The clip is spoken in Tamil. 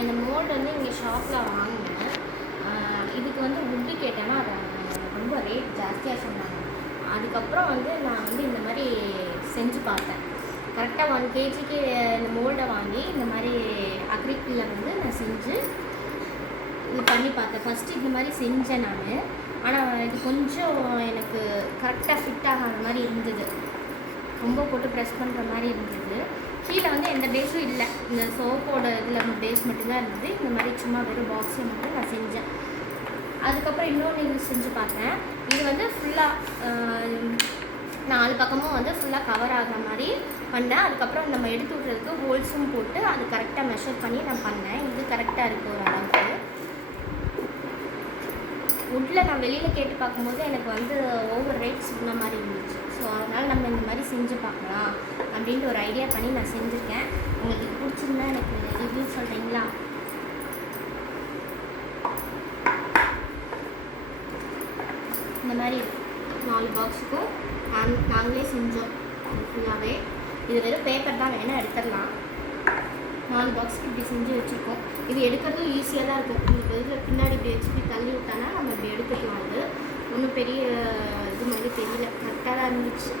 இந்த மோல்டு வந்து இங்கே ஷாப்பில் வாங்கினேன். இதுக்கு வந்து வுட்டு கேட்டேன்னா அதை ரொம்ப ரேட் ஜாஸ்தியாக சொன்னாங்க. அதுக்கப்புறம் வந்து நான் வந்து இந்த மாதிரி செஞ்சு பார்த்தேன். கரெக்டாக 1 kgக்கு இந்த மோல்டை வாங்கி இந்த மாதிரி அக்ரிக்கில் வந்து நான் செஞ்சு இது பண்ணி பார்த்தேன். ஃபஸ்ட்டு இந்த மாதிரி செஞ்சேன் நான். ஆனால் இது கொஞ்சம் எனக்கு கரெக்டாக ஃபிட் ஆகாத மாதிரி இருந்தது. ரொம்ப போட்டு ப்ரெஸ் பண்ணுற மாதிரி இருந்தது. கீழே வந்து எந்த பேஸும் இல்லை. இந்த சோப்போட இதில் பேஸ் மட்டும்தான் இருந்தது. இந்த மாதிரி சும்மா வெறும் பாக்ஸை மட்டும் நான் செஞ்சேன். அதுக்கப்புறம் இன்னொன்று இது செஞ்சு பார்த்தேன். இது வந்து ஃபுல்லாக 4 பக்கமும் வந்து ஃபுல்லாக கவர் ஆகிற மாதிரி பண்ணேன். அதுக்கப்புறம் நம்ம எடுத்து விட்றதுக்கு ஹோல்ஸும் போட்டு அது கரெக்டாக மெஷர் பண்ணி நான் பண்ணேன். இது கரெக்டாக இருக்குது ஓரளவுக்கு. வுட்டில் நான் வெளியில் கேட்டு பார்க்கும்போது எனக்கு வந்து ஓவர் ரேட் சொன்ன மாதிரி இருந்துச்சு. ஸோ அதனால் நம்ம இந்த மாதிரி செஞ்சு பார்க்கலாம் அப்படின்ட்டு ஒரு ஐடியா பண்ணி நான் செஞ்சுருக்கேன். உங்களுக்கு இது பிடிச்சிருந்தா எனக்கு ரிவ்யூ சொல்கிறீங்களா? இந்த மாதிரி 4 பாக்ஸுக்கும் நாங்களே செஞ்சோம் ஃபுல்லாகவே. இது வெறும் பேப்பர் தான், வேணால் எடுத்துடலாம். 4 பாக்ஸுக்கு இப்படி செஞ்சு வச்சுருக்கோம். இது எடுக்கிறதும் ஈஸியாக தான் இருக்கும். இந்த இதில் பின்னாடி இப்படி வச்சு இப்படி தள்ளி விட்டானா நம்ம இப்படி எடுத்துக்கலாம். அது ஒன்றும் பெரிய இது மாதிரி தெரியல, கரெக்டாக தான் இருந்துச்சு.